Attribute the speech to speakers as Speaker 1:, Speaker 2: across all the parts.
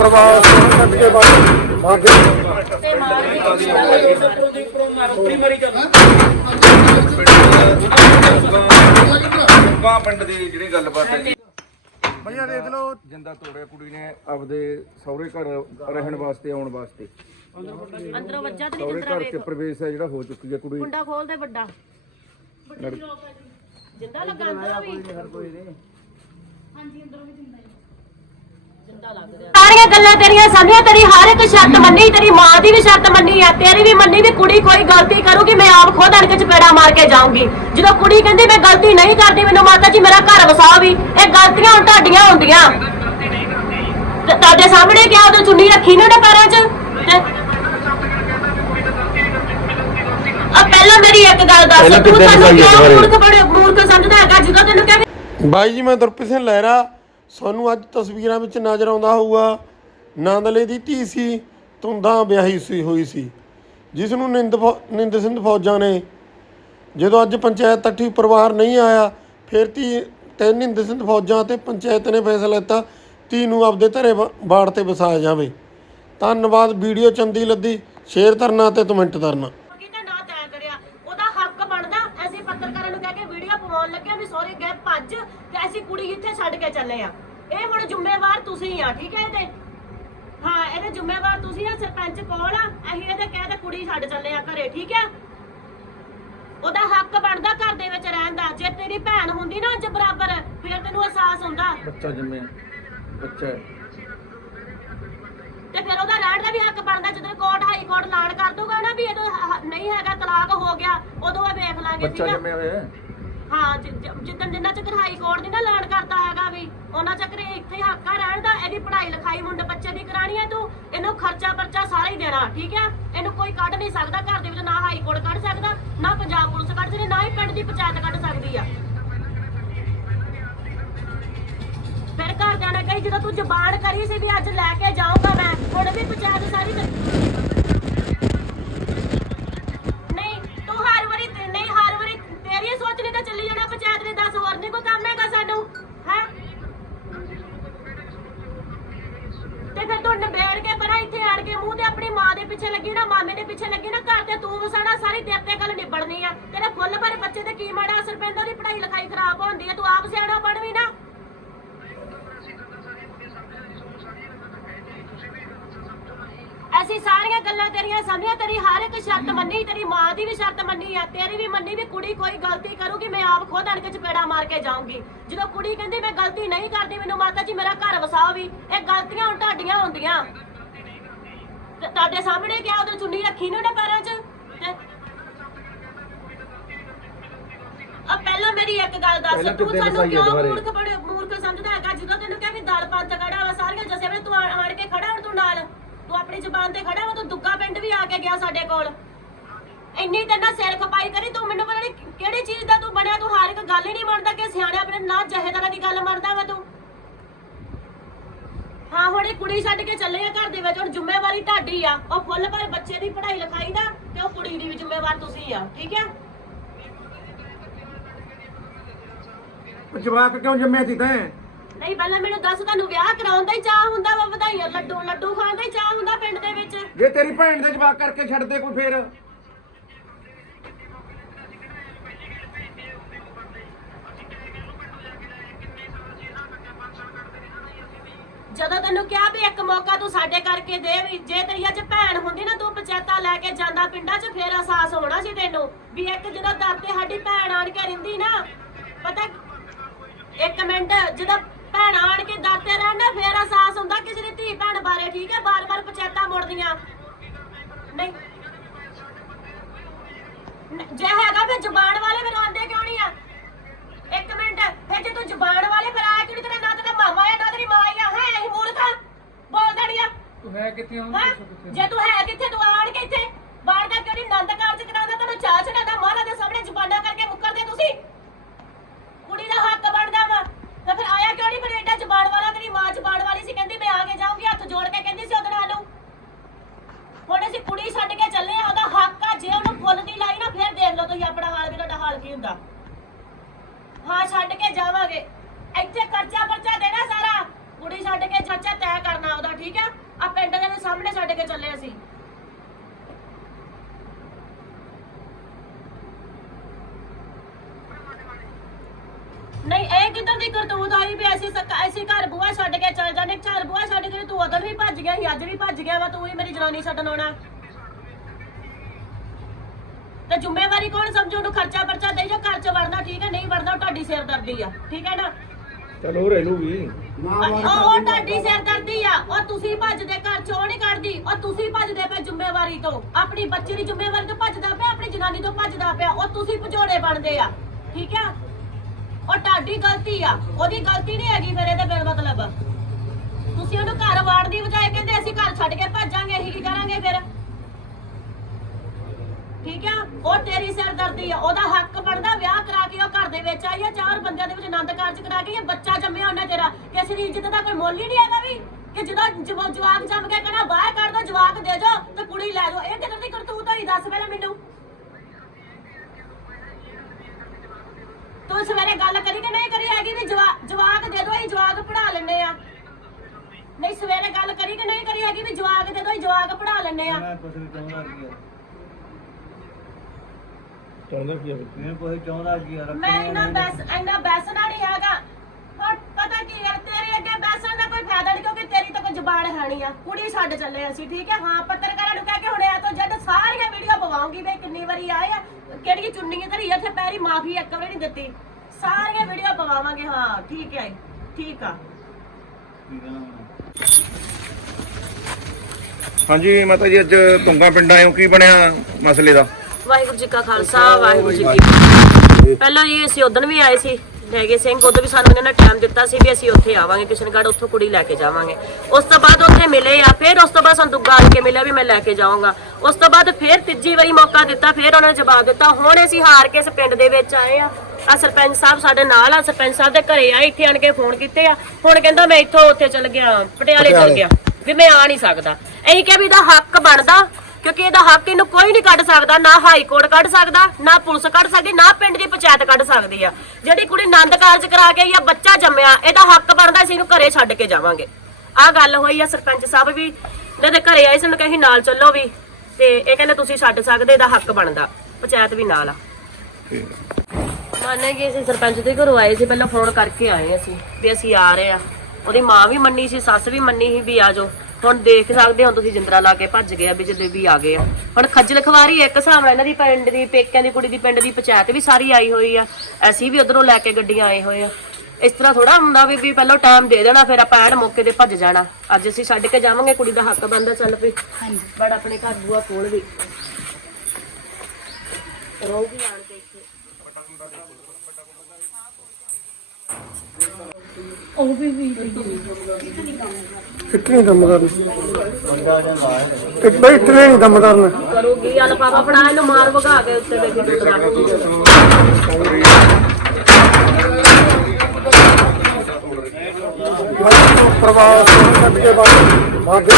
Speaker 1: ਪ੍ਰਵਾਸ ਛੱਡ ਕੇ ਬਾਅਦ ਮਾਗੇ
Speaker 2: ਕਾਂ ਪਿੰਡ ਦੀ ਜਿਹੜੀ ਗੱਲਬਾਤ ਹੈ ਜੀ।
Speaker 1: ਭਈਆ ਦੇਖ ਲਓ।
Speaker 2: ਜਿੰਦਾ ਤੋੜਿਆ ਕੁੜੀ ਨੇ ਆਪਦੇ ਸਹੁਰੇ ਘਰ ਰਹਿਣ ਵਾਸਤੇ ਆਉਣ ਵਾਸਤੇ।
Speaker 3: ਅੰਦਰੋਂ ਵੱਜਾ ਤੇ ਨਹੀਂ
Speaker 2: ਸਹੁਰੇ
Speaker 3: ਜਿੰਦਰਾ
Speaker 2: ਘਰ ਚ ਪ੍ਰਵੇਸ਼ ਹੈ ਜਿਹੜਾ ਹੋ ਚੁੱਕੀ ਹੈ ਕੁੜੀ।
Speaker 3: ਕੁੰਡਾ ਖੋਲਦੇ ਵੱਡਾ। ਜਿੰਦਾ ਲੱਗਾ ਅੰਦਰੋਂ ਵੀ। ਹਾਂਜੀ ਅੰਦਰੋਂ ਵੀ ਜਿੰਦਾ ਰਿਹਾ ਸਾਰੀਆਂ ਗੱਲਾਂ ਤੇਰੀਆਂ ਸਾਹਮਣੇ ਤੇਰੀ ਹਰ ਇੱਕ ਸ਼ਰਤ ਮੰਨੀ ਤੇਰੀ ਮਾਂ ਦੀ ਵੀ ਸ਼ਰਤ ਮੰਨੀ ਆ ਤੇਰੀ ਵੀ ਮੰਨੀ ਵੀ ਕੁੜੀ ਕੋਈ ਗਲਤੀ ਕਰੂਗੀ ਮੈਂ ਆਪ ਖੁਦ ਅਣ ਕੇ ਚਪੇੜਾ ਮਾਰ ਕੇ ਜਾਊਂਗੀ। ਜਦੋਂ ਕੁੜੀ ਕਹਿੰਦੀ ਮੈਂ ਗਲਤੀ ਨਹੀਂ ਕਰਦੀ ਮੈਨੂੰ ਮਾਤਾ ਜੀ ਮੇਰਾ ਘਰ ਵਸਾ ਵੀ ਇਹ ਗਲਤੀਆਂ ਹੁਣ ਤੁਹਾਡੀਆਂ ਹੁੰਦੀਆਂ। ਤੇ ਤੁਹਾਡੇ ਸਾਹਮਣੇ ਕਿਹਾ ਉਦੋਂ ਚੁੰਨੀ ਰੱਖੀ ਨਾ ਉਹਨੇ ਪੈਰਾਂ 'ਚ? ਤੇ ਆ ਪਹਿਲਾਂ ਮੇਰੀ ਇੱਕ ਗੱਲ ਦੱਸ ਤੂੰ ਸਾਨੂੰ ਕਿਉਂ ਮੂਰਖ ਬੜੇ ਮੂਰਖ ਸਮਝਦਾ ਹੈਗਾ ਜਦੋਂ ਤੈਨੂੰ ਕਿਹਾ ਵੀ
Speaker 1: ਬਾਈ ਜੀ ਮੈਂ ਗੁਰਪ੍ਰੀਤ ਸਿੰਘ ਲਹਿਰਾ ਸਾਨੂੰ ਅੱਜ ਤਸਵੀਰਾਂ ਵਿੱਚ ਨਜ਼ਰ ਆਉਂਦਾ ਹੋਊਗਾ, ਨੰਦਲੇ ਦੀ ਧੀ ਸੀ ਤੁੰਦਾਂ ਵਿਆਹੀ ਸੀ, ਹੋਈ ਸੀ ਜਿਸ ਨੂੰ ਨਿੰਦ ਫੌ- ਨਿੰਦ ਸਿੰਘ ਫੌਜਾਂ ਨੇ ਜਦੋਂ ਅੱਜ ਪੰਚਾਇਤ ਤੱਠੀ ਪਰਿਵਾਰ ਨਹੀਂ ਆਇਆ, ਫਿਰ ਧੀ ਤੇ ਨਿੰਦ ਸਿੰਘ ਫੌਜਾਂ ਤੇ ਪੰਚਾਇਤ ਨੇ ਫੈਸਲਾ ਲਿੱਤਾ, ਧੀ ਨੂੰ ਆਪਦੇ ਘਰੇ ਬ- ਬਾੜ ਤੇ ਵਸਾਇਆ ਜਾਵੇ। ਧੰਨਵਾਦ, ਵੀਡੀਓ ਚੰਦੀ ਲੱਦੀ, ਸ਼ੇਅਰ ਕਰਨਾ ਤੇ ਕਮੈਂਟ ਕਰਨਾ
Speaker 3: ਕਿਤੇ ਨਾ ਤੈਅ ਕਰਿਆ ਉਹਦਾ ਹੱਕ ਬਣਦਾ ਅਸੀਂ ਪੱਤਰਕਾਰਾਂ ਨੂੰ ਕਹਿ ਕੇ ਵੀਡੀਓ ਪਵਾਉਣ ਲੱਗੇ ਵੀ ਸੌਰੀ ਗਏ ਭੱਜ ਤੇ ਅਸੀਂ ਕੁੜੀ ਇੱਥੇ ਛੱਡ ਕੇ ਚੱਲੇ ਆ। ਇਹ ਹੁਣ ਜ਼ਿੰਮੇਵਾਰ ਤੁਸੀਂ ਆ ਠੀਕ ਹੈ ਇਹਦੇ? ਹਾਂ ਇਹਦੇ ਜ਼ਿੰਮੇਵਾਰ ਤੁਸੀਂ ਆ ਸਰਪੰਚ ਕੋਲ ਆ। ਅਸੀਂ ਇਹਦੇ ਕਹਿ ਤੇ ਕੁੜੀ ਛੱਡ ਚੱਲੇ ਆ ਘਰੇ ਠੀਕ ਹੈ? ਉਹਦਾ ਹੱਕ ਬਣਦਾ ਘਰ ਦੇ ਵਿੱਚ ਰਹਿਣ ਦਾ। ਜੇ ਤੇਰੀ ਭੈਣ ਹੁੰਦੀ ਨਾ ਅੱਜ ਬਰਾਬਰ ਫਿਰ ਤੈਨੂੰ ਅਹਿਸਾਸ ਹੁੰਦਾ।
Speaker 2: ਬੱਚਾ ਜੰਮਿਆ। ਬੱਚਾ ਹੈ।
Speaker 3: ਤੇ ਫਿਰ ਉਹਦਾ ਰਹਿਣ ਦਾ ਵੀ ਹੱਕ ਬਣਦਾ। ਜਦੋਂ ਕੋਰਟ ਹਾਈ ਕੋਰਟ ਲਾਣ ਕਰ ਦੂਗਾ ਨਾ ਵੀ ਇਹ ਨਹੀਂ ਹੈਗਾ ਤਲਾਕ ਹੋ ਗਿਆ ਉਦੋਂ ਇਹ ਵੇਖ ਲਾਂਗੇ
Speaker 2: ਬੱਚਾ
Speaker 3: ਠੀਕ ਆ
Speaker 2: ਜੰਮਿਆ ਹੋਇਆ ਹੈ।
Speaker 3: ਹਾਂ, ਜਿ- ਜਿੰਨਾ ਚੱਕਰ ਹਾਈ ਕੋਰਟ ਦੀ ਨਾ ਲਾਣ ਕਰਦਾ ਹੈਗਾ ਵੀ, ਉਹਨਾਂ ਚੱਕਰ ਇੱਥੇ ਹੀ ਹੱਕ ਰਹਿਣ ਦਾ, ਇਹਦੀ ਪੜ੍ਹਾਈ ਲਿਖਾਈ ਮੁੰਡੇ ਬੱਚੇ ਦੀ ਕਰਾਣੀ ਹੈ ਤੂੰ, ਇਹਨੂੰ ਖਰਚਾ ਪਰਚਾ ਸਾਰਾ ਹੀ ਦੇਣਾ, ਠੀਕ ਹੈ ਇਹਨੂੰ ਕੋਈ ਕੱਢ ਨਹੀਂ ਸਕਦਾ, ਘਰ ਦੇ ਵਿੱਚ ਨਾ ਹਾਈ ਕੋਰਟ ਕੱਢ ਸਕਦਾ, ਨਾ ਪੰਜਾਬ ਪੁਲਿਸ ਕੱਢ ਸਕਦੀ, ਨਾ ਹੀ ਪਿੰਡ ਦੀ ਪੰਚਾਇਤ ਕੱਢ ਸਕਦੀ ਆ। ਫਿਰ ਘਰਦਿਆਂ ਨੇ ਕਹੀ, ਜਦੋਂ ਤੂੰ ਜ਼ਬਾਨ ਕਰੀ ਸੀ ਵੀ ਅੱਜ ਲੈ ਕੇ ਜਾਊਂਗਾ ਮੈਂ ਹੁਣ ਵੀ ਪੰਚਾਇਤ ਸਾਰੀ ਤੇ- ਨਹੀਂ ਤੂੰ ਹਰ ਵਾਰੀ ਤੇ- ਨਹੀਂ ਹਰ ਵਾਰੀ ਤੇਰੀ ਸੋਚ ਨਹੀਂ ਤਾਂ ਚੱਲੀ ਜਾਣਾ ਪੰਚਾਇਤ ਨੇ 10 ਹੋਰ ਨਹੀਂ ਕੋਈ ਕੰਮ ਹੈਗਾ ਸਾਨੂੰ ਹੈ ਤੇ ਫਿਰ ਤੂੰ ਨਿਬੇੜ ਕੇ ਪਰਾਂ ਇੱਥੇ ਆਣ ਕੇ ਮੂੰਹ ਤੇ ਆਪਣੀ ਮਾਂ ਦੇ ਪਿੱਛੇ ਲੱਗੀ ਨਾ ਮਾਮੇ ਦੇ ਪਿੱਛੇ ਲੱਗੀ ਨਾ ਘਰ ਤੇ ਤੂੰ ਵਸਾਣਾ ਸਾਰੀ ਤੇਰੇ ਤੇ ਗੱਲ ਨਿਬੜਨੀ ਆ ਤੇਰੇ ਫੁੱਲ ਭਰੇ ਬੱਚੇ ਤੇ ਕੀ ਮਾੜਾ ਅਸਰ ਪੈਂਦਾ ਉਹਦੀ ਪੜ੍ਹਾਈ ਲਿਖਾਈ ਖਰਾਬ ਹੁੰਦੀ ਹੈ ਤੂੰ ਆਪ ਸਿਆਣਾ ਬਣ ਵੀ ਨਾ ਅਸੀਂ ਸਾਰੀਆਂ ਗੱਲਾਂ ਤੇਰੀਆਂ ਸਮਝਿਆ ਤੇਰੀ ਹਰ ਇੱਕ ਸ਼ਰਤ ਮੰਨੀ ਤੇਰੀ ਮਾਂ ਦੀ ਵੀ ਸ਼ਰਤ ਮੰਨੀ ਆ ਤੇਰੀ ਵੀ ਮੰਨੀ ਵੀ ਕੁੜੀ ਕੋਈ ਗਲਤੀ ਕਰੂਗੀ ਮੈਂ ਆਪ ਖੁਦ ਅਣ ਕੇ ਚਪੇੜਾ ਮਾਰ ਕੇ ਜਾਊਂਗੀ। ਜਦੋਂ ਕੁੜੀ ਕਹਿੰਦੀ ਮੈਂ ਗਲਤੀ ਨਹੀਂ ਕਰਦੀ ਮੈਨੂੰ ਮਾਤਾ ਜੀ ਮੇਰਾ ਘਰ ਵਸਾਓ ਵੀ। ਇਹ ਗਲਤੀਆਂ ਹੁਣ ਤੁਹਾਡੀਆਂ ਹੁੰਦੀਆਂ। ਤੁਹਾਡੇ ਸਾਹਮਣੇ ਕਿਹਾ ਉਦੋਂ ਚੁੰਨੀ ਰੱਖੀ ਨੇ ਉਹਨੇ ਪੈਰਾਂ 'ਚ? ਆ ਪਹਿਲਾਂ ਮੇਰੀ ਇੱਕ ਗੱਲ ਦੱਸ ਤੂੰ ਸਾਨੂੰ ਕਿਉਂ? ਮੂਰਖ ਬੜੇ ਮੂਰਖ ਸਮਝਦਾ ਹੈਗਾ ਜਦੋਂ ਤੈਨੂੰ ਕਿਹਾ ਵੀ ਦਲ ਪੰਥ ਖੜਾ ਵਾ ਸਾਰੀਆਂ ਜਸੇ ਤੂੰ ਆਣ ਆਣ ਕੇ ਖੜਾ ਹੁਣ ਤੂੰ ਨਾਲ ਤੂੰ ਆਪਣੀ ਜ਼ੁਬਾਨ ਤੇ ਖੜਾ ਵਾ, ਤੂੰ ਦੁੱਗਾ ਪਿੰਡ ਵੀ ਆ ਕੇ ਗਿਆ ਸਾਡੇ ਕੋਲ। ਇੰਨੀ ਤੈਨਾਂ ਸਿਰ ਖਪਾਈ ਕਰੀ, ਤੂੰ ਮੈਨੂੰ ਪਤਾ ਨਹੀਂ ਕਿਹੜੀ ਚੀਜ਼ ਦਾ ਤੂੰ ਬਣਿਆ, ਤੂੰ ਹਰ ਇੱਕ ਗੱਲ ਹੀ ਨਹੀਂ ਮੰਨਦਾ ਕਿ ਸਿਆਣੇ ਆਪਣੇ ਨਾ ਜਹੇਦਾਰਾਂ ਦੀ ਗੱਲ ਮੰਨਦਾ ਵਾ ਤੂੰ। ਹਾਂ, ਹੁਣ ਇਹ ਕੁੜੀ ਛੱਡ ਕੇ ਚੱਲੇ ਆ ਘਰ ਦੇ ਵਿੱਚ, ਹੁਣ ਜ਼ਿੰਮੇਵਾਰੀ ਤੁਹਾਡੀ ਆ। ਉਹ ਫੁੱਲ ਭਰੇ ਬੱਚੇ ਦੀ ਪੜ੍ਹਾਈ ਲਿਖਾਈ ਦਾ ਤੇ ਉਹ ਕੁੜੀ ਦੀ ਵੀ ਜ਼ਿੰਮੇਵਾਰ ਤੁਸੀਂ ਆ, ਠੀਕ ਹੈ
Speaker 2: ਜਵਾਕ ਕਿਉਂ ਜੰਮਿਆ ਸੀ ਤੈਂ?
Speaker 3: ਨਹੀਂ ਪਹਿਲਾਂ ਮੈਨੂੰ ਦੱਸ ਤੁਹਾਨੂੰ ਵਿਆਹ ਕਰਾਉਣ ਦਾ ਹੀ ਚਾਹ ਹੁੰਦਾ ਵਾ ਵਧਾਈਆਂ ਲੱਡੂ ਲੱਡੂ ਖਾਣ ਦਾ ਹੀ ਚਾਹ ਹੁੰਦਾ ਪਿੰਡ ਦੇ ਵਿੱਚ?
Speaker 2: ਜੇ ਤੇਰੀ ਭੈਣ ਦੇ ਜਵਾਕ ਕਰਕੇ ਛੱਡ ਦੇ ਕੋਈ ਫੇਰ?
Speaker 3: ਜਦੋਂ ਤੈਨੂੰ ਕਿਹਾ ਵੀ ਇੱਕ ਮੌਕਾ ਤੂੰ ਸਾਡੇ ਕਰਕੇ ਦੇ ਵੀ ਜੇ ਤੇਰੀ ਅੱਜ ਭੈਣ ਹੁੰਦੀ ਨਾ ਤੂੰ ਪੰਚਾਇਤਾਂ ਲੈ ਕੇ ਜਾਂਦਾ ਪਿੰਡਾਂ 'ਚ ਫੇਰ ਅਹਿਸਾਸ ਹੋਣਾ ਸੀ ਤੈਨੂੰ ਵੀ ਇੱਕ ਜਦੋਂ ਦਰ ਤੇ ਸਾਡੀ ਭੈਣ ਆਣ ਕੇ ਰਹਿੰਦੀ ਨਾ ਪਤਾ ਇੱਕ ਮਿੰਟ ਜਦੋਂ ਭੈਣ ਆਣ ਕੇ ਦਰ ਤੇ ਰਹਿਣਾ ਫੇਰ ਅਹਿਸਾਸ ਹੁੰਦਾ ਕਿਸੇ ਦੀ ਧੀ ਭੈਣ ਬਾਰੇ ਠੀਕ ਹੈ ਬਾਰ-ਬਾਰ ਪੰਚਾਇਤਾਂ ਮੁੜਦੀਆਂ। ਨਹੀਂ। ਨ- ਜੇ ਹੈਗਾ ਫਿਰ ਜ਼ੁਬਾਨ ਵਾਲੇ ਫਿਰ ਆਉਂਦੇ ਕਿਉਂ ਨਹੀਂ ਆ? ਇੱਕ ਮਿੰਟ ਫਿਰ ਜੇ ਤੂੰ ਜ਼ੁਬਾਨ ਵਾਲੇ ਫਿਰ ਆਇਆ ਕਿਉਂ ਨੀ? ਤੇਰਾ ਨਾ ਤੇਰਾ ਮਾਮਾ ਆ ਨਾ ਤੇਰੀ ਮਾਂ ਆ। ਹੈ ਅਸੀਂ ਮੂਰਖ? ਬੋਲਦਾ ਨਹੀਂ ਆ।
Speaker 4: ਤੂੰ ਹੈ ਕਿੱਥੇ ਹੁਣ?
Speaker 3: ਜੇ ਤੂੰ ਹੈ ਕਿੱਥੇ ਤੂੰ ਆਣ ਕੇ ਇੱਥੇ। ਬਾਹਰ ਦਾ ਕਿਉਂ ਨਹੀਂ? ਨੰਦ ਕਾਰਜ ਕਰਾਉਂਦਾ ਤੈਨੂੰ ਚਾਹ ਚੜਾਉਂਦਾ ਮਹਾਰਾਜ ਦੇ ਸਾਹਮਣੇ ਜ਼ੁਬਾਨਾਂ ਕਰਕੇ ਮੁੱਕਰਦੇ ਤੁਸੀਂ ਕੁੜੀ ਦਾ ਹੱਕ ਬਣਦਾ ਵਾ ਤਾਂ ਫਿਰ ਆਇਆ ਕਿਉਂ ਨਹੀਂ ਫਿਰ ਏਡਾ ਜ਼ੁਬਾਨ ਵਾਲਾ ਤੇਰੀ ਮਾਂ ਜ਼ੁਬਾਨ ਵਾਲੀ ਸੀ ਕਹਿੰਦੀ ਮੈਂ ਆ ਕੇ ਜਾਊਂਗੀ ਹੱਥ ਜੋੜ ਕੇ ਕਹਿੰਦੀ ਸੀ ਉਹਦੇ ਨਾਲ ਨੂੰ ਹੁਣ ਅਸੀਂ ਕੁੜੀ ਛੱਡ ਕੇ ਚੱਲੇ ਆ ਉਹਦਾ ਹੱਕ ਆ ਜੇ ਉਹਨੂੰ ਫੁੱਲ ਦੀ ਲਾਈ ਨਾ ਫਿਰ ਦੇਖ ਲਓ ਤੁਸੀਂ ਆਪਣਾ ਹਾਲ ਵੀ ਤੁਹਾਡਾ ਹਾਲ ਕੀ ਹੁੰਦਾ ਹਾਂ ਛੱਡ ਕੇ ਜਾਵਾਂਗੇ ਇੱਥੇ ਖਰਚਾ ਪਰਚਾ ਦੇਣਾ ਸਾਰਾ ਕੁੜੀ ਛੱਡ ਕੇ ਚਾਚਾ ਤੈਅ ਕਰਨਾ ਉਹਦਾ ਠੀਕ ਹੈ ਆ ਪਿੰਡ ਦੇ ਸਾਹਮਣੇ ਛੱਡ ਕੇ ਚੱਲੇ ਅਸੀਂ ਨਹੀਂ ਇਹ ਕਿੱਧਰ ਦੀ ਕਰਤੂਤ ਆਈ ਵੀ ਅਸੀਂ ਸਕ- ਅਸੀਂ ਘਰ ਬੂਆ ਛੱਡ ਕੇ ਚੱਲ ਜਾਂਦੇ ਘਰ ਬੂਆ ਛੱਡ ਕੇ ਤੂੰ ਉਦੋਂ ਵੀ ਭੱਜ ਗਿਆ ਸੀ ਅੱਜ ਵੀ ਭੱਜ ਗਿਆ ਵਾ ਤੂੰ ਹੀ ਮੇਰੀ ਜਨਾਨੀ ਛੱਡਣ ਆਉਣਾ। ਤੇ ਜ਼ਿੰਮੇਵਾਰੀ ਕੌਣ ਸਮਝੂ? ਉਹਨੂੰ ਖਰਚਾ ਪਰਚਾ ਦੇ ਜਾ ਘਰ ਚ ਵੜਨਾ ਠੀਕ ਹੈ ਨਹੀਂ ਵੜਨਾ ਉਹ ਤੁਹਾਡੀ ਸਿਰਦਰਦੀ ਆ ਠੀਕ ਹੈ ਨਾ?
Speaker 2: ਚਲੋ ਰਹਿ ਲੂਗੀ
Speaker 3: ਉਹ ਉਹ ਤੁਹਾਡੀ ਸਿਰਦਰਦੀ ਆ ਉਹ ਤੁਸੀਂ ਭੱਜਦੇ ਘਰ ਚੋਂ ਨਹੀਂ ਕੱਢਦੀ ਉਹ ਤੁਸੀਂ ਭੱਜਦੇ ਪਏ ਜ਼ਿੰਮੇਵਾਰੀ ਤੋਂ। ਆਪਣੀ ਬੱਚੀ ਦੀ ਜ਼ਿੰਮੇਵਾਰੀ ਤੋਂ ਭੱਜਦਾ ਪਿਆ ਆਪਣੀ ਜਨਾਨੀ ਤੋਂ ਭੱਜਦਾ ਪਿਆ ਉਹ ਤੁਸੀਂ ਭਜੋੜੇ ਬਣਦੇ ਆ ਠੀਕ ਆ? ਉਹ ਤੁਹਾਡੀ ਗਲਤੀ ਆ। ਉਹਦੀ ਗਲਤੀ ਨਹੀਂ ਹੈਗੀ ਫਿਰ ਇਹਦੇ ਬਿਲ ਮਤਲਬ। ਤੁਸੀਂ ਉਹਨੂੰ ਘਰ ਵਾੜ ਦੀ ਬਜਾਏ ਕਹਿੰਦੇ ਅਸੀਂ ਘਰ ਛੱਡ ਕੇ ਭੱਜਾਂਗੇ, ਅਸੀਂ ਕੀ ਕਰਾਂਗੇ ਫਿਰ? ਠੀਕ ਆ? ਉਹ ਤੇਰੀ ਸਿਰਦਰਦੀ ਆ। ਉਹਦਾ ਹੱਕ ਬਣਦਾ ਵਿਆਹ ਕਰਾ ਕੇ ਉਹ ਘਰ ਦੇ ਵਿੱਚ ਆਈ ਆ। ਚਾਰ ਬੰਦਿਆਂ ਦੇ ਵਿੱਚ ਆਨੰਦ ਕਾਰਜ ਕਰਾ ਕੇ ਇਹ ਬੱਚਾ ਜੰਮਿਆ ਉਹਨੇ ਤੇਰਾ। ਕਿਸੇ ਦੀ ਇੱਜ਼ਤ ਦਾ ਕੋਈ ਮੁੱਲ ਹੀ ਨਹੀਂ ਹੈਗਾ ਵੀ। ਕਿ ਜਦੋਂ ਜਵਾਕ ਜੰਮ ਕੇ ਕਹਿੰਦਾ, ਬਾਹਰ ਕੱਢ ਦੋ, ਜਵਾਕ ਦੇ ਜੋ ਤੇ ਕੁੜੀ ਲੈ ਜਾਓ ਇਹ ਕਿਦਾਂ ਦੀ ਕਰਤੂਤ ਹੋਈ, ਦੱਸ ਪਹਿਲਾਂ ਮੈਨੂੰ। ਤੂੰ ਸਵੇਰੇ ਗੱਲ ਕਰੀ ਕਿ ਨਹੀਂ ਕਰੀ? ਹੈਗੀ ਵੀ ਜਵਾ- ਜਵਾਕ ਦੇ ਦੋ ਅਸੀਂ ਜਵਾਕ ਪੜਾ ਲੈਣੇ ਆ। ਨਹੀਂ ਸਵੇਰੇ ਗੱਲ ਕਰੀ ਕਿ ਨਹੀਂ ਕਰੀ? ਹੈਗੀ ਵੀ ਜਵਾਕ ਦੇ ਦੋ ਅਸੀਂ ਜਵਾਕ ਪੜਾ ਲੈਣੇ ਆ।
Speaker 4: ਮੈਂ ਕੁਛ ਨੀ ਚਾਹੁੰਦਾ ਕੀ ਆ।
Speaker 2: ਚਾਹੁੰਦਾ ਕੀ ਆ
Speaker 4: ਮੈਂ ਚਾਹੁੰਦਾ ਕੀ ਆ
Speaker 3: ਮੈਂ ਇਹਨਾਂ ਬੈਸ ਇਹਨਾਂ ਬੈਸਣਾ ਨਹੀਂ ਹੈਗਾ। ਪਰ ਪਤਾ ਕੀ ਯਾਰ ਤੇਰੇ ਅੱਗੇ ਬੈਸਣ ਦਾ ਕੋਈ ਫਾਇਦਾ ਨਹੀਂ ਕਿਉਂਕਿ ਤੇਰੀ ਤਾਂ ਕੋਈ ਜ਼ਬਾਨ ਹੈ ਨਹੀਂ ਆ। ਕੁੜੀ ਛੱਡ ਚੱਲੇ ਅਸੀਂ ਠੀਕ ਹੈ ਹਾਂ ਪੱਤਰਕਾਰਾਂ ਨੂੰ ਕਹਿ ਕੇ ਹੁਣੇ ਆ ਤੋਂ ਜਦ ਸਾਰੀਆਂ ਵੀਡੀਓ ਪਵਾਉਂਗੀ ਵੇ ਕਿੰਨੀ ਵਾਰੀ ਆਏ ਆ ਕਿਹੜੀ ਚੁੰਨੀ ਧਰੀ ਇੱਥੇ ਪੈਰੀ ਮਾਫੀ ਇੱਕ ਵਾਰੀ ਨਹੀਂ ਦਿੱਤੀ। ਸਾਰੀਆਂ ਵੀਡੀਓ ਪਵਾਵਾਂਗੇ ਹਾਂ ਠੀਕ ਹੈ ਠੀਕ ਆ।
Speaker 2: ਹਾਂਜੀ ਮਾਤਾ ਜੀ ਅੱਜ ਤੁੰਗਾ ਪਿੰਡ ਆਇਓ ਕੀ ਬਣਿਆ ਮਸਲੇ ਦਾ?
Speaker 3: ਵਾਹਿਗੁਰੂ ਜੀ ਕਾ ਖਾਲਸਾ ਵਾਹਿਗੁਰੂ ਜੀ ਕੀ ਫਤਿਹ। ਪਹਿਲਾਂ ਇਹ ਅਸੀਂ ਉਦੋਂ ਵੀ ਆਏ ਸੀ ਹੈਗੇ ਸਿੰਘ ਉਦੋਂ ਵੀ ਸਾਨੂੰ ਇਹਨਾਂ ਨੇ ਟਾਈਮ ਦਿੱਤਾ ਸੀ ਵੀ ਅਸੀਂ ਉੱਥੇ ਆਵਾਂਗੇ ਕਿਸ਼ਨਗੜ੍ਹ ਉੱਥੋਂ ਕੁੜੀ ਲੈ ਕੇ ਜਾਵਾਂਗੇ। ਉਸ ਤੋਂ ਬਾਅਦ ਉੱਥੇ ਮਿਲੇ ਆ ਫਿਰ ਉਸ ਤੋਂ ਬਾਅਦ ਸਾਨੂੰ ਦੁੱਗਾ ਆ ਕੇ ਮਿਲਿਆ ਵੀ ਮੈਂ ਲੈ ਕੇ ਜਾਊਂਗਾ। ਉਸ ਤੋਂ ਬਾਅਦ ਫਿਰ ਤੀਜੀ ਵਾਰੀ ਮੌਕਾ ਦਿੱਤਾ ਫਿਰ ਉਹਨਾਂ ਨੇ ਜਵਾਬ ਦਿੱਤਾ ਹੁਣ ਅਸੀਂ ਹਾਰ ਕੇ ਇਸ ਪਿੰਡ ਦੇ ਵਿੱਚ ਆਏ ਆ। ਆ ਸਰਪੰਚ ਸਾਹਿਬ ਸਾਡੇ ਨਾਲ ਆ, ਸਰਪੰਚ ਸਾਹਿਬ ਦੇ ਘਰੇ ਆਏ ਇੱਥੇ ਆਣ ਕੇ ਫੋਨ ਕੀਤੇ ਆ। ਹੁਣ ਕਹਿੰਦਾ ਮੈਂ ਇੱਥੋਂ ਉੱਥੇ ਚੱਲ ਗਿਆ, ਪਟਿਆਲੇ ਚੱਲ ਗਿਆ। ਵੀ ਮੈਂ ਆ ਨਹੀਂ ਸਕਦਾ। ਅਸੀਂ ਕਿਹਾ ਵੀ ਇਹਦਾ ਹੱਕ ਬਣਦਾ, ਕਿਉਂਕਿ ਇਹਦਾ ਹੱਕ ਇਹਨੂੰ ਕੋਈ ਨਹੀਂ ਕੱਢ ਸਕਦਾ, ਨਾ ਹਾਈ ਕੋਰਟ ਕੱਢ ਸਕਦਾ, ਨਾ ਪੁਲਿਸ ਕੱਢ ਸਕਦੀ, ਨਾ ਪਿੰਡ ਦੀ ਪੰਚਾਇਤ ਕੱਢ ਸਕਦੀ ਆ। ਜਿਹੜੀ ਕੁੜੀ ਆਨੰਦ ਕਾਰਜ ਕਰਾ ਕੇ ਜਾਂ ਬੱਚਾ ਜੰਮਿਆ, ਇਹਦਾ ਹੱਕ ਬਣਦਾ ਅਸੀਂ ਇਹਨੂੰ ਘਰੇ ਛੱਡ ਕੇ ਜਾਵਾਂਗੇ। ਆਹ ਗੱਲ ਹੋਈ ਆ ਸਰਪੰਚ ਸਾਹਿਬ ਵੀ ਇਹਨਾਂ ਘਰੇ ਆਏ ਸੀ ਕਹੀ ਨਾਲ ਚੱਲੋ ਵੀ। ਤੇ ਇਹ ਕਹਿੰਦੇ, ਤੁਸੀਂ ਛੱਡ ਸਕਦੇ, ਇਹਦਾ ਹੱਕ ਬਣਦਾ। ਪੰਚਾਇਤ ਵੀ ਨਾਲ ਆ। ਮੰਨੇ ਕਿ ਅਸੀਂ ਸਰਪੰਚ ਦੇ ਘਰੋਂ ਆਏ ਸੀ ਪਹਿਲਾਂ ਫੋਨ ਕਰਕੇ ਆਏ ਅਸੀਂ ਵੀ ਅਸੀਂ ਆ ਰਹੇ ਆ। ਉਹਦੀ ਮਾਂ ਵੀ ਮੰਨੀ ਸੀ ਸੱਸ ਵੀ ਮੰਨੀ ਸੀ ਵੀ ਆ ਜਾਓ। ਹੁਣ ਦੇਖ ਸਕਦੇ ਹੋ ਤੁਸੀਂ ਜਿੰਦਰਾ ਲਾ ਕੇ ਭੱਜ ਗਏ ਆ ਵੀ ਜਦੋਂ ਵੀ ਆ ਗਏ ਆ। ਹੁਣ ਖੱਜਲ ਖਵਾਰੀ ਇੱਕ ਹਿਸਾਬ ਨਾਲ ਇਹਨਾਂ ਦੀ ਪਿੰਡ ਦੀ ਪੇਕਿਆਂ ਦੀ ਕੁੜੀ ਦੀ ਪਿੰਡ ਦੀ ਪੰਚਾਇਤ ਵੀ ਸਾਰੀ ਆਈ ਹੋਈ ਆ। ਅਸੀਂ ਵੀ ਉਧਰੋਂ ਲੈ ਕੇ ਗੱਡੀਆਂ ਆਏ ਹੋਏ ਆ। ਇਸ ਤਰ੍ਹਾਂ ਥੋੜਾ ਹੁੰਦਾ ਵੀ ਵੀ ਪਹਿਲਾਂ ਟਾਈਮ ਦੇ ਦੇਣਾ ਫਿਰ ਆਪਾਂ ਐਨ ਮੌਕੇ ਤੇ ਭੱਜ ਜਾਣਾ। ਅੱਜ ਅਸੀਂ ਛੱਡ ਕੇ ਜਾਵਾਂਗੇ ਕੁੜੀ ਦਾ ਹੱਕ ਬੰਦਾ ਚੱਲ ਪਈ ਹਾਂਜੀ। ਬੜ ਆਪਣੇ ਘਰ ਬੂਆ ਕੋਲ ਵੀ। ਰਹੂਗੀ ਆਣ ਕੇ। ਇੱਥੇ
Speaker 1: ਇੱਥੇ ਕੰਮ ਕਰਨਾ ਇੱਕ ਬਈ ਇੱਥੇ ਨਹੀਂ ਕੰਮ ਕਰਨਾ
Speaker 3: ਕਰੂਗੀ ਆ ਲਫਾਫਾ ਫੜਾ ਇਹਨੂੰ ਮਾਰ ਵਗਾ ਕੇ ਉੱਤੇ ਦੇ ਕੇ
Speaker 1: ਪ੍ਰਵਾਸ ਕੱਟ ਕੇ ਬਾਅਦ ਬਾਅਦ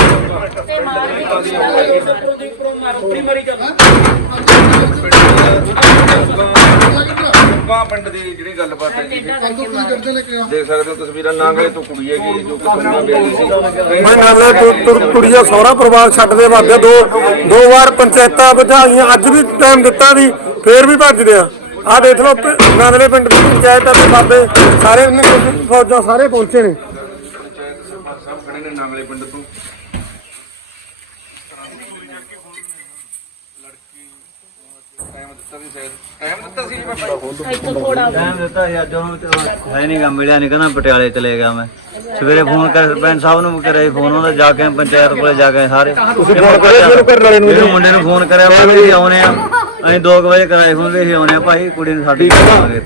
Speaker 2: ਤੁੰਗਾ ਪਿੰਡ ਦੀ ਜਿਹੜੀ ਗੱਲਬਾਤ ਹੈ ਜੀ ਦੇਖ ਸਕਦੇ ਹੋ ਤਸਵੀਰਾਂ ਨਾਂਗਲੇ ਤੋਂ ਕੁੜੀ ਹੈਗੀ ਜੋ ਕਿ ਤੁੰਗਾ ਵਿਆਹੀ ਸੀ।
Speaker 1: ਮੈਂ ਨਾਲੇ ਤੁਰ ਕੁੜੀਆ ਸਹੁਰਾ ਪਰਿਵਾਰ ਛੱਡਦੇ ਵਾਦੇ ਦੋ ਦੋ ਵਾਰ ਪੰਚਾਇਤਾਂ ਬੁਝਾਈਆਂ ਅੱਜ ਵੀ ਟਾਈਮ ਦਿੱਤਾ ਵੀ ਫੇਰ ਵੀ ਭੱਜਦੇ ਆ ਆਹ ਦੇਖ ਲਓ ਨਾਲੇ ਪਿੰਡ ਦੀ ਪੰਚਾਇਤ ਅਤੇ ਬਾਬੇ ਸਾਰੇ ਫੌਜਾਂ ਸਾਰੇ ਪਹੁੰਚੇ ਨੇ।
Speaker 2: ਪੰਚਾਇਤ ਸਰਪੰਚ ਸਾਹਿਬ ਖੜੇ ਨੇ ਨਾਂਗਲੇ ਪਿੰਡ ਤੋਂ ਟਾਈਮ ਦਿੱਤਾ ਸੀ ਸ਼ਾਇਦ
Speaker 3: ਇੱਥੋਂ ਥੋੜਾ
Speaker 4: ਟਾਈਮ ਦਿੱਤਾ ਸੀ ਅੱਜ ਉਹਨੂੰ ਚਲੋ ਹੈ ਨਹੀਂਗਾ ਮਿਲਿਆ ਨਹੀਂ ਕਹਿੰਦਾ ਪਟਿਆਲੇ ਚਲੇ ਗਿਆ ਮੈਂ। ਸਵੇਰੇ ਫੋਨ ਕਰ ਸਰਪੰਚ ਸਾਹਿਬ ਨੂੰ ਕਰਿਆ ਫੋਨ ਉਹਦਾ ਜਾ ਕੇ ਪੰਚਾਇਤ ਕੋਲੇ ਜਾ ਕੇ ਸਾਰੇ। ਤੁਸੀਂ ਫੋਨ ਕਰਿਆ ਸ਼ੁਰੂ ਕਰ ਲੈਣੇ ਨੂੰ ਮੁੰਡੇ ਨੂੰ ਫੋਨ ਕਰਿਆ ਮੈਂ ਵੀ ਆਉਨੇ ਆ। ਅਸੀਂ 2 ਵਜੇ ਕਰਾਏ ਫੋਨ ਵੀ ਆਉਨੇ ਆ ਭਾਈ ਕੁੜੀ ਨੂੰ ਸਾਡੀ ਆਵਾਂਗੇ।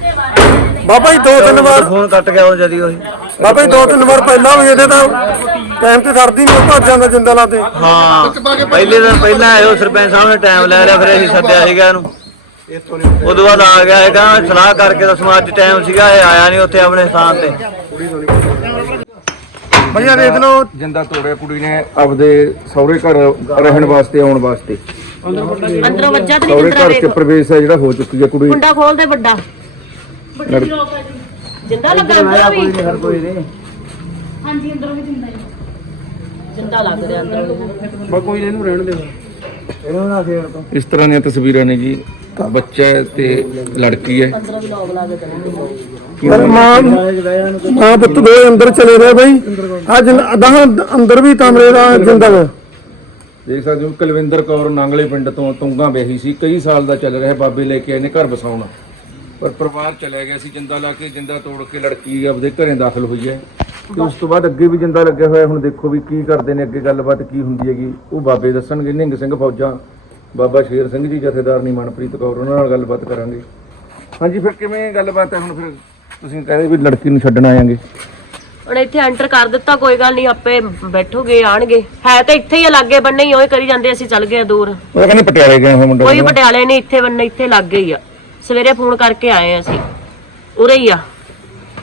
Speaker 1: ਬਾਬਾ ਜੀ ਦੋ ਤਿੰਨ ਵਾਰ
Speaker 4: ਫੋਨ ਕੱਟ ਗਿਆ ਉਹ ਜਦੀ ਉਹੀ।
Speaker 1: ਬਾਬਾ ਜੀ ਦੋ ਤਿੰਨ ਵਾਰ ਪਹਿਲਾਂ ਵੀ ਇਹਦੇ ਤਾਂ ਟਾਈਮ ਤੇ ਸਰਦੀ ਨਹੀਂ ਭੱਜ ਜਾਂਦਾ ਜਿੰਦਾ ਲਾਤੇ।
Speaker 4: ਹਾਂ ਪਹਿਲੇ ਦਿਨ ਪਹਿਲਾਂ ਆਇਓ ਸਰਪੰਚ ਸਾਹਿਬ ਨੇ ਟਾਈਮ ਲੈ ਲਿਆ ਫਿਰ ਅਸੀਂ ਸੱਦਿਆ ਸੀਗਾ ਇਹਨੂੰ। ਉਦੋਂ ਬਾਅਦ ਆ ਗਿਆ ਇਹ ਕਹਿੰਦਾ ਸਲਾਹ ਕਰਕੇ ਦੱਸੋ ਅੱਜ ਟਾਈਮ ਸੀਗਾ ਇਹ ਆਇਆ ਨਹੀਂ ਉੱਥੇ ਆਪਣੇ ਸਥਾਨ ਤੇ।
Speaker 1: ਭਈਆ ਦੇਖ ਲਓ।
Speaker 2: ਜਿੰਦਾ ਤੋੜਿਆ ਕੁੜੀ ਨੇ ਆਪਦੇ ਸਹੁਰੇ ਘਰ ਰਹਿਣ ਵਾਸਤੇ ਆਉਣ ਵਾਸਤੇ।
Speaker 3: ਅੰਦਰੋਂ ਵੱਜਾ ਤੇ ਨਹੀਂ
Speaker 2: ਸਹੁਰੇ
Speaker 3: ਜਿੰਦਰਾ
Speaker 2: ਘਰ ਚ
Speaker 3: ਵੇਖ।
Speaker 2: ਪ੍ਰਵੇਸ਼ ਹੈ ਜਿਹੜਾ ਹੋ ਚੁੱਕੀ ਹੈ ਕੁੜੀ।
Speaker 3: ਮੁੰਡਾ ਖੋਲ ਦੇ ਵੱਡਾ ਜਿੰਦਾ ਲੱਗਾ ਅੰਦਰੋਂ ਵੀ।
Speaker 5: ਹਾਂਜੀ ਅੰਦਰੋਂ ਵੀ ਜਿੰਦਾ ਹੀ।
Speaker 3: ਜਿੰਦਾ ਲੱਗ ਰਿਹਾ ਅੰਦਰੋਂ
Speaker 6: ਬਾ ਕੋਈ ਇਹਨੂੰ ਰਹਿਣ ਦੇ
Speaker 4: ਇਹਨੂੰ ਨਾ ਖੇਡ ਤੋਂ
Speaker 2: ਇਸ ਤਰ੍ਹਾਂ ਦੀਆਂ ਤਸਵੀਰਾਂ ਨੇ ਜੀ। ਬੱਚਾ ਹੈ ਤੇ ਲੜਕੀ ਹੈ।
Speaker 1: ਪਰ ਮਾਂ ਮਾਂ ਪੁੱਤ ਦੋ ਅੰਦਰ ਚਲੇ ਗਏ ਬਈ। ਅੱਜ ਅਦਾਹ ਅੰਦਰ ਵੀ ਕਮਰੇ ਦਾ ਜਿੰਦਾ ਵਾ।
Speaker 2: ਦੇਖ ਸਕਦੇ ਹੋ ਕੁਲਵਿੰਦਰ ਕੌਰ ਨਾਂਗਲੇ ਪਿੰਡ ਤੋਂ ਤੁੰਗਾ ਬੇਹੀ ਸੀ। ਕਈ ਸਾਲ ਦਾ ਚੱਲ ਰਿਹਾ ਬਾਬੇ ਲੈ ਕੇ ਆਏ ਨੇ ਘਰ ਬਸਾਉਣ ਪਰ ਪਰਿਵਾਰ ਚਲਿਆ ਗਿਆ ਸੀ ਜਿੰਦਾ ਲਾ ਕੇ ਜਿੰਦਾ ਤੋੜ ਕੇ ਲੜਕੀ ਆਪਦੇ ਘਰੇ ਦਾਖਲ ਹੋਈ ਹੈ। ਤੇ ਉਸ ਤੋਂ ਬਾਅਦ ਅੱਗੇ ਵੀ ਜਿੰਦਾ ਲੱਗਿਆ ਹੋਇਆ ਹੁਣ ਦੇਖੋ ਵੀ ਕੀ ਕਰਦੇ ਨੇ ਅੱਗੇ ਗੱਲਬਾਤ ਕੀ ਹੁੰਦੀ ਹੈਗੀ। ਉਹ ਬਾਬੇ ਦੱਸਣਗੇ ਨਿਹੰਗ ਸਿੰਘ ਫੌਜਾਂ ਬਾਬਾ ਸ਼ੇਰ ਸਿੰਘ ਜੀ ਜਥੇਦਾਰ ਨੀ ਮਨਪ੍ਰੀਤ ਕੌਰ ਉਹਨਾਂ ਨਾਲ ਗੱਲਬਾਤ ਕਰਾਂਗੇ। ਹਾਂਜੀ ਫਿਰ ਕਿਵੇਂ ਗੱਲਬਾਤ ਹੈ ਹੁਣ ਫਿਰ? ਤੁਸੀਂ ਕਹਿੰਦੇ ਵੀ ਲੜਕੀ ਨੂੰ ਛੱਡਣ ਆਏਗੇ
Speaker 3: ਹੁਣ ਇੱਥੇ ਐਂਟਰ ਕਰ ਦਿੱਤਾ ਕੋਈ ਗੱਲ ਨਹੀਂ ਆਪੇ ਬੈਠੋਗੇ ਆਣਗੇ। ਹੈ ਤਾਂ ਇੱਥੇ ਹੀ ਲਾਗੇ ਬੰਨੇ ਹੀ ਉਹੀ ਕਰੀ ਜਾਂਦੇ ਅਸੀਂ ਚੱਲ ਗਏ ਆ ਦੂਰ।
Speaker 2: ਉਹ ਕਹਿੰਦੇ ਪਟਿਆਲੇ ਗਏ ਹੋਏ ਮੁੰਡਾ
Speaker 3: ਕੋਈ ਪਟਿਆਲੇ ਨੇ ਇੱਥੇ ਬੰਨੇ ਇੱਥੇ ਲੱਗੇ ਹੀ ਆ। ਸਵੇਰੇ ਫੋਨ ਕਰਕੇ ਆਏ ਅਸੀਂ। ਉਰੇ ਹੀ ਆ।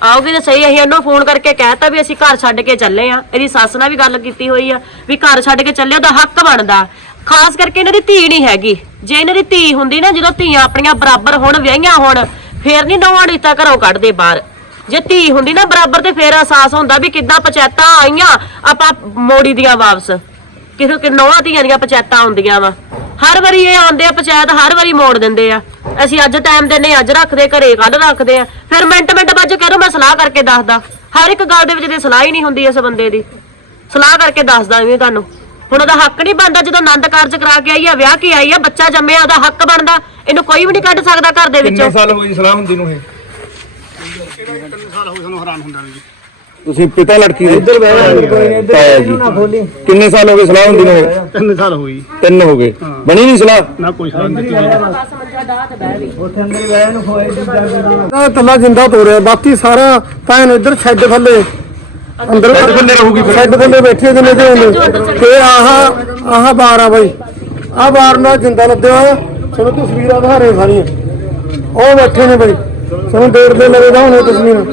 Speaker 3: ਆਓਗੇ ਤਾਂ ਸਹੀ, ਅਸੀਂ ਇਹਨੂੰ ਫੋਨ ਕਰਕੇ ਕਹਿਤਾ ਵੀ ਅਸੀਂ ਘਰ ਛੱਡ ਕੇ ਚੱਲੇ ਆ ਇਹਦੀ ਸੱਸ ਨਾਲ ਵੀ ਗੱਲ ਕੀਤੀ ਹੋਈ ਆ ਵੀ ਘਰ ਛੱਡ ਕੇ ਚੱਲੇ, ਉਹਦਾ ਹੱਕ ਬਣਦਾ। ਖਾਸ ਕਰਕੇ ਇਹਨਾਂ ਦੀ ਧੀ ਨਹੀਂ ਹੈਗੀ। ਜੇ ਇਹਨਾਂ ਦੀ ਧੀ ਹੁੰਦੀ ਨਾ, ਜਦੋਂ ਧੀਆਂ ਆਪਣੀਆਂ ਬਰਾਬਰ ਹੋਣ, ਵਿਆਹੀਆਂ ਹੋਣ, ਫੇਰ ਨਹੀਂ ਨਵਾਂ ਰਿਸ਼ਤਾ ਘਰੋਂ ਕੱਢਦੇ ਬਾਹਰ। ਜੇ ਧੀ ਹੁੰਦੀ ਨਾ ਬਰਾਬਰ, ਤੇ ਫੇਰ ਅਹਿਸਾਸ ਹੁੰਦਾ ਵੀ ਕਿੱਦਾਂ ਪੰਚਾਇਤਾਂ ਆਈਆਂ, ਆਪਾਂ ਮੋੜੀ ਦੀਆਂ ਵਾਪਸ। ਕਿਸੇ ਕਿ ਨੌਵਾਂ ਧੀਆਂ ਦੀਆਂ ਪੰਚਾਇਤਾਂ ਹੁੰਦੀਆਂ ਵਾ। ਹਰ ਵਾਰੀ ਇਹ ਆਉਂਦੇ ਆ ਪੰਚਾਇਤ ਹਰ ਵਾਰੀ ਮੋੜ ਦਿੰਦੇ ਆ। ਅਸੀਂ ਅੱਜ ਟਾਈਮ ਦਿੰਨੇ ਅੱਜ ਰੱਖਦੇ ਘਰੇ ਕੱਲ ਰੱਖਦੇ ਆ। ਫਿਰ ਮਿੰਟ ਮਿੰਟ ਬਾਅਦ ਕਹਿ ਮੈਂ ਸਲਾਹ ਕਰਕੇ ਦੱਸਦਾ। ਹਰ ਇੱਕ ਗੱਲ ਦੇ ਵਿੱਚ ਤੇ ਸਲਾਹ ਹੀ ਨਹੀਂ ਹੁੰਦੀ ਇਸ ਬੰਦੇ ਦੀ। ਸਲਾਹ ਕਰਕੇ ਦੱਸਦਾ ਐਵੇਂ ਤੁਹਾਨੂੰ। ਹੁਣ ਉਹਦਾ ਹੱਕ ਨਹੀਂ ਬਣਦਾ ਜਦੋਂ ਆਨੰਦ ਕਾਰਜ ਕਰਾ ਕੇ ਆਈ ਆ ਵਿਆਹ ਕੇ ਆਈ ਆ ਬੱਚਾ ਜੰਮਿਆ ਉਹਦਾ ਹੱਕ ਬਣਦਾ। ਇਹਨੂੰ ਕੋਈ ਵੀ ਨਹੀਂ ਕੱਢ ਸਕਦਾ ਘਰ ਦੇ ਵਿੱਚੋਂ।
Speaker 2: ਸਾਲ ਹੋਈ ਸਲਾਹ ਹੁੰਦੀ ਨੂੰ ਇਹ?
Speaker 6: ਸਾਲ ਹੋ ਗਏ ਸਾਨੂੰ ਹੈਰਾਨ ਹੁੰਦਾ ਨੇ ਜੀ।
Speaker 2: ਤੁਸੀਂ ਪਿਤਾ ਲੜਕੀ ਦੇ ਇੱਧਰ ਤਾਇਆ ਜੀ।
Speaker 4: ਨਾ ਖੋਲੀ।
Speaker 2: ਕਿੰਨੇ ਸਾਲ ਹੋ ਗਏ ਸਲਾਹ ਹੁੰਦੀ ਨੂੰ?
Speaker 6: ਤਿੰਨ ਸਾਲ ਹੋ ਗਈ।
Speaker 2: ਤਿੰਨ ਹੋ ਗਏ। ਬਣੀ ਨਹੀਂ ਸਲਾਹ?
Speaker 6: ਨਾ ਕੋਈ ਸਲਾਹ ਨਹੀਂ ਦਿੱਤੀ।
Speaker 3: ਬਸ ਮੰਜਾ ਡਾਹ ਤੇ ਬਹਿ ਗਈ
Speaker 4: ਉੱਥੇ ਅੰਦਰ ਹੀ ਬਹਿ ਨੂੰ ਦੀ
Speaker 1: ਕੱਲਾ ਜਿੰਦਾ ਤੋੜਿਆ ਬਾਕੀ ਸਾਰਾ ਭੈਣ ਇੱਧਰ ਛੱਡ ਥੱਲੇ। ਅੰਦਰ ਥੱਲੇ ਰਹੂਗੀ ਛੱਡ ਥੱਲੇ ਬੈਠੇ ਜਿੰਨੇ ਤੇ ਹੁੰਦੇ। ਤੇ ਆਹ ਆਹ ਬਾਰ ਆ ਬਾਈ। ਆਹ ਬਾਰ ਨਾਲ ਜਿੰਦਾ ਲੱਦਿਆ ਹੋਇਆ। ਚਲੋ ਤਸਵੀਰਾਂ ਦਿਖਾਰੇ ਸਾਰੀਆਂ। ਉਹ ਬੈਠੇ ਨੇ ਬਾਈ। ਤੁਹਾਨੂੰ ਦੇਖਦੇ ਲੱਗਦਾ ਹੋਣੇ ਤਸਵੀਰਾਂ।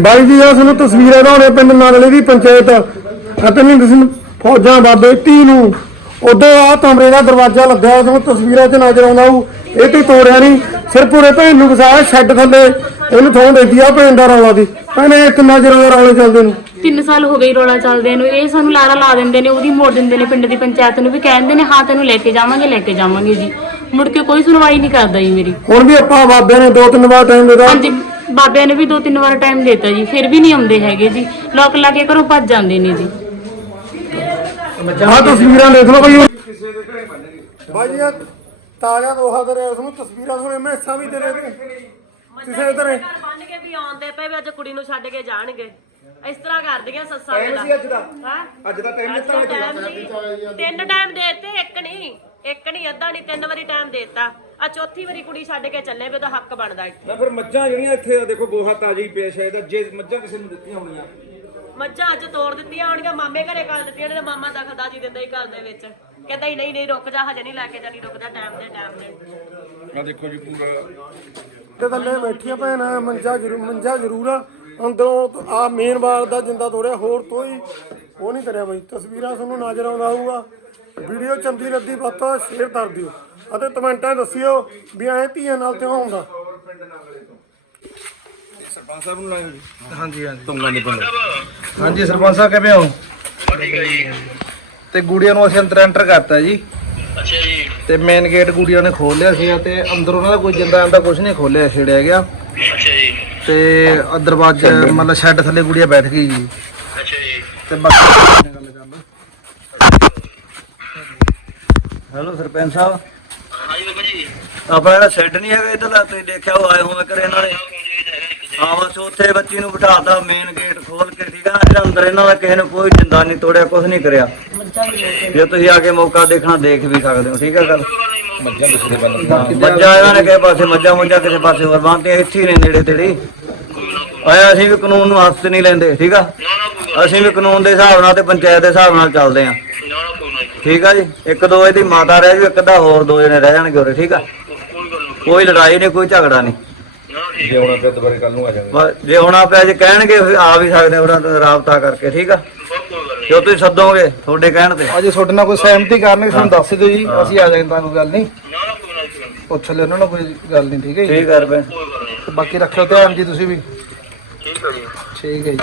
Speaker 1: ਬਾਈ ਜੀ ਆ ਤੁਹਾਨੂੰ ਤਸਵੀਰਾਂ ਦਿਖਾਉਣੇ ਪਿੰਡ ਨਾਲੇ ਦੀ ਪੰਚਾਇਤ। ਅਤੇ ਮਹਿੰਦਰ ਸਿੰਘ ਫੌਜਾਂ ਬਾਬੇ ਧੀ ਨੂੰ। ਉਦੋਂ ਆ ਕਮਰੇ ਦਾ ਦਰਵਾਜ਼ਾ ਲੱਗਿਆ ਤੁਹਾਨੂੰ ਤਸਵੀਰਾਂ 'ਚ ਨਜ਼ਰ ਆਉਂਦਾ ਉਹ ਇਹ ਤੇ ਤੋੜਿਆ ਨਹੀਂ। ਸਿਰ ਪੂਰੇ ਭੈਣ ਨੂੰ ਵਸਾਇਆ ਛੱਡ ਥੱਲੇ। ਇਹਨੂੰ ਥੋਂ ਦੇਦੀ ਆ ਭੈਣ ਦਾ ਰੌਲਾ ਦੀ। ਭੈਣੇ ਇੱਕ ਨਜ਼ਰ ਆਉਂਦਾ ਰੌਲੇ ਚੱਲਦੇ ਨੂੰ।
Speaker 5: 3 ਸਾਲ ਹੋ ਗਏ ਰੋਲਾ ਚੱਲਦੇ ਨੂੰ। ਇਹ ਸਾਨੂੰ ਲਾਰਾ ਲਾ ਦਿੰਦੇ ਨੇ ਉਹਦੀ ਮੋੜ ਦਿੰਦੇ ਨੇ ਪਿੰਡ ਦੀ ਪੰਚਾਇਤ ਨੂੰ ਵੀ ਕਹਿੰਦੇ ਨੇ ਹਾਂ ਤੈਨੂੰ ਲੈ ਕੇ ਜਾਵਾਂਗੇ ਲੈ ਕੇ ਜਾਵਾਂਗੇ ਜੀ। ਮੁੜ ਕੇ ਕੋਈ ਸੁਣਵਾਈ ਨਹੀਂ ਕਰਦਾ ਜੀ ਮੇਰੀ।
Speaker 1: ਹੁਣ ਵੀ ਆਪਾਂ ਬਾਬੇ ਨੇ ਦੋ ਤਿੰਨ ਵਾਰ ਟਾਈਮ ਦਿੱਤਾ।
Speaker 5: ਹਾਂਜੀ। ਬਾਬਿਆਂ ਨੇ ਵੀ ਦੋ ਤਿੰਨ ਵਾਰ ਟਾਈਮ ਦਿੱਤਾ ਜੀ ਫਿਰ ਵੀ ਨਹੀਂ ਆਉਂਦੇ ਹੈਗੇ ਜੀ। ਲੋਕ ਲਾ ਕੇ ਘਰੋਂ ਭੱਜ ਜਾਂਦੇ ਨੇ ਜੀ।
Speaker 1: ਆਹ ਤਸਵੀਰਾਂ ਦੇਖ ਲਓ ਬਈ ਬਾਈ ਜੀ ਆਹ ਤਾਜ਼ਾ ਦੋਹਾ ਦੇ ਰਿਹਾ ਤੁਹਾਨੂੰ ਤਸਵੀਰਾਂ ਸੁਣੇ ਮੈਸਾਂ ਵੀ ਤੇਰੇ ਕਿਸੇ ਤਰ੍ਹਾਂ
Speaker 3: ਘਰ ਬੰਨ ਕੇ ਵੀ ਆਉਂਦੇ ਪਏ ਵੀ ਅੱਜ ਕੁੜੀ ਨੂੰ ਛੱਡ ਕੇ ਜਾਣਗੇ। ਇਸ ਤਰ੍ਹਾਂ ਕਰਦੀਆਂ ਸੱਸਾਂ ਟਾਈਮ ਸੀ ਅੱਜ ਦਾ। ਅੱਜ ਦਾ ਟਾਈਮ ਦਿੱਤਾ ਤਿੰਨ ਟਾਈਮ ਦੇਤੇ ਇੱਕ ਨਹੀਂ। ਇੱਕ ਨਹੀਂ ਅੱਧਾ ਨਹੀਂ ਤਿੰਨ ਵਾਰੀ ਟਾਈਮ ਦੇਤਾ। ਆ ਚੌਥੀ ਵਾਰੀ ਕੁੜੀ ਛੱਡ ਕੇ ਚੱਲੇ ਵੀ ਉਹਦਾ ਹੱਕ ਬਣਦਾ ਇੱਥੇ।
Speaker 2: ਨਾ ਫਿਰ ਮੱਝਾਂ ਜਿਹੜੀਆਂ ਇੱਥੇ ਆ ਦੇਖੋ ਗੋਹਾ ਤਾਜ਼ਾ ਹੀ ਪਿਆ ਸ਼ਾਇਦ ਜੇ ਮੱਝਾਂ ਕਿਸੇ ਨੂੰ ਦਿੱਤੀਆਂ ਹੋਣੀਆਂ।
Speaker 3: ਮੱਝਾਂ ਅੱਜ ਤੋੜ ਦਿੱਤੀਆਂ ਹੋਣਗੀਆਂ ਮਾਮੇ ਘਰੇ ਕਰ ਦਿੱਤੀਆਂ ਨੇ ਮਾਮਾ ਦਖਲਦਾਜੀ ਦਿੰਦਾ ਹੀ ਘਰ ਦੇ ਵਿੱਚ। ਕਹਿੰਦਾ ਹੀ ਨਹੀਂ ਨਹੀਂ ਰੁਕ ਜਾ ਹਜੇ ਨਹੀਂ ਲੈ ਕੇ ਜਾਣੀ ਰੁਕ ਜਾ ਟਾਈਮ ਦੇ ਟਾਈਮ ਦੇ।
Speaker 2: ਆ ਦੇਖੋ ਜੀ ਪੂਰਾ।
Speaker 1: ਤੇ ਥੱਲੇ ਬੈਠੀਆਂ ਭੈਣ ਮੰਜਾ ਜ਼ਰੂਰ ਮੰਜਾ ਜ਼ਰੂਰ ਆ। ਅੰਦਰੋਂ ਆ ਮੇਨ ਬਾਰ ਦਾ ਜਿੰਦਾ ਤੋੜਿਆ ਹੋਰ ਤੋਂ ਹੀ ਉਹ ਨਹੀਂ ਕਰਿਆ ਬਈ ਤਸਵੀਰਾਂ ਤੁਹਾਨੂੰ ਨਜ਼ਰ ਆਉਂਦਾ ਹੋਊਗਾ। ਵੀਡੀਓ ਚੰਦੀ ਰੱਦੀ ਬਾਤਾਂ ਸ਼ੇਅਰ ਕਰ ਦਿਓ। ਅਤੇ ਕਮੈਂਟਾਂ ਦੱਸਿਓ ਵੀ ਐ ਧੀਆਂ ਨਾਲ ਕਿਉਂ ਹੁੰਦਾ
Speaker 2: ਸਰਪੰਚ ਸਾਹਿਬ ਨੂੰ ਲਾਇਓ ਜੀ।
Speaker 6: ਹਾਂਜੀ ਹਾਂਜੀ।
Speaker 2: ਤੁੰਗਾਂ ਦੇ ਪਿੰਡ
Speaker 6: ਹਾਂਜੀ ਸਰਪੰਚ ਸਾਹਿਬ ਕਿਵੇਂ ਹੋ? ਤੇ ਗੁੜੀਆਂ ਨੂੰ ਅਸੀਂ ਅੰਦਰ ਐਂਟਰ ਕਰਤਾ ਜੀ। ਅੱਛਾ ਜੀ। ਤੇ ਮੇਨ ਗੇਟ ਗੁੜੀਆਂ ਨੇ ਖੋਲ ਲਿਆ ਸੀ ਤੇ ਅੰਦਰ ਉਹਨਾਂ ਦਾ ਕੋਈ ਜਿੰਦਾ ਆਂਦਾ ਕੁਝ ਨਹੀਂ ਖੋਲਿਆ ਛੇੜਿਆ ਗਿਆ। ਅੱਛਾ ਜੀ। ਤੇ ਦਰਵਾਜ਼ੇ ਮਤਲਬ ਸ਼ੈੱਡ ਥੱਲੇ ਗੁੜੀਆ ਬੈਠ ਗਈ ਜੀ। ਅੱਛਾ ਜੀ। ਤੇ ਬਾਕੀ ਗੱਲ ਕਰ ਲਓ
Speaker 4: ਹੈਲੋ ਸਰਪੰਚ ਸਾਹਿਬ। ਹਾਂਜੀ ਬਾਬਾ ਜੀ। ਆਪਣਾ ਜਿਹੜਾ ਸ਼ੈੱਡ ਨਹੀਂ ਹੈਗਾ ਇਧਰਲਾ ਤੁਸੀਂ ਦੇਖਿਆ ਉਹ ਆਏ ਹੋਵੇ ਕਰੇ ਇਹਨਾਂ ਨੇ ਹਾਂ ਬਸ ਉੱਥੇ ਬੱਚੀ ਨੂੰ ਬਿਠਾਤਾ ਮੇਨ ਗੇਟ ਖੋਲ ਕੇ ਠੀਕ ਆ ਇਹਦੇ ਅੰਦਰ ਇਹਨਾਂ ਦਾ ਕਿਸੇ ਨੇ ਕੋਈ ਜਿੰਦਾ ਨਹੀਂ ਤੋੜਿਆ ਕੁਝ ਨਹੀਂ ਕਰਿਆ। ਜੇ ਤੁਸੀਂ ਆ ਕੇ ਮੌਕਾ ਦੇਖਣਾ ਦੇਖ ਵੀ ਸਕਦੇ ਹੋ ਠੀਕ ਆ ਗੱਲ?
Speaker 2: ਮੱਝਾਂ ਕਿਸੇ
Speaker 4: ਮੱਝਾਂ ਇਹਨਾਂ ਨੇ ਕਿਸੇ ਪਾਸੇ ਮੱਝਾਂ ਮੁੱਝਾਂ ਕਿਸੇ ਪਾਸੇ ਹੋਰ ਬੰਨ੍ਹਤੀਆਂ ਇੱਥੇ ਹੀ ਨੇ ਨੇੜੇ ਤੇੜੇ। ਆਇਆ ਅਸੀਂ ਵੀ ਕਾਨੂੰਨ ਨੂੰ ਹੱਥ 'ਚ ਨਹੀਂ ਲੈਂਦੇ ਠੀਕ ਆ? ਅਸੀਂ ਵੀ ਕਾਨੂੰਨ ਦੇ ਹਿਸਾਬ ਨਾਲ ਤੇ ਪੰਚਾਇਤ ਦੇ ਹਿਸਾਬ ਨਾਲ ਚੱਲਦੇ ਆ। ਠੀਕ ਆ ਜੀ? ਇੱਕ ਦੋ ਇਹਦੀ ਮਾਤਾ ਰਹਿ ਜੂ ਇੱਕ ਦਾ ਹੋਰ ਦੋ ਜਣੇ ਰਹਿ ਜਾਣਗੇ ਉਰੇ ਠੀਕ ਆ? ਕੋਈ ਲੜਾਈ ਨਹੀਂ ਕੋਈ ਝਗੜਾ ਨਹੀਂ।
Speaker 2: ਜੇ ਉਹਨਾਂ ਤੇ ਦੁਬਾਰੇ ਕੱਲ ਨੂੰ ਆ
Speaker 4: ਬਸ ਜੇ ਹੁਣ ਆਪੇ ਅੱਜ ਕਹਿਣਗੇ ਫਿਰ ਆ ਵੀ ਸਕਦੇ ਉਹਨਾਂ ਨਾਲ ਰਾਬਤਾ ਕਰਕੇ ਠੀਕ ਆ? ਜੋ ਤੁਸੀਂ ਸੱਦੋਗੇ ਤੁਹਾਡੇ ਕਹਿਣ ਤੇ।
Speaker 6: ਅਜੇ ਤੁਹਾਡੇ ਨਾਲ ਕੋਈ ਸਹਿਮਤੀ ਕਰਨੀ ਸਾਨੂੰ ਦੱਸ ਦਿਓ ਜੀ ਅਸੀਂ ਆ ਜਾਵਾਂਗੇ ਤਾਂ ਕੋਈ ਗੱਲ ਨਹੀਂ। ਪੁੱਛ ਲਿਓ ਉਹਨਾਂ ਨੂੰ ਕੋਈ ਗੱਲ ਨਹੀਂ ਠੀਕ ਹੈ ਜੀ?
Speaker 4: ਠੀਕ
Speaker 6: ਤੇ ਬਾਕੀ ਰੱਖਿਓ ਧਿਆਨ ਜੀ ਤੁਸੀਂ ਵੀ। ਠੀਕ ਹੈ ਜੀ।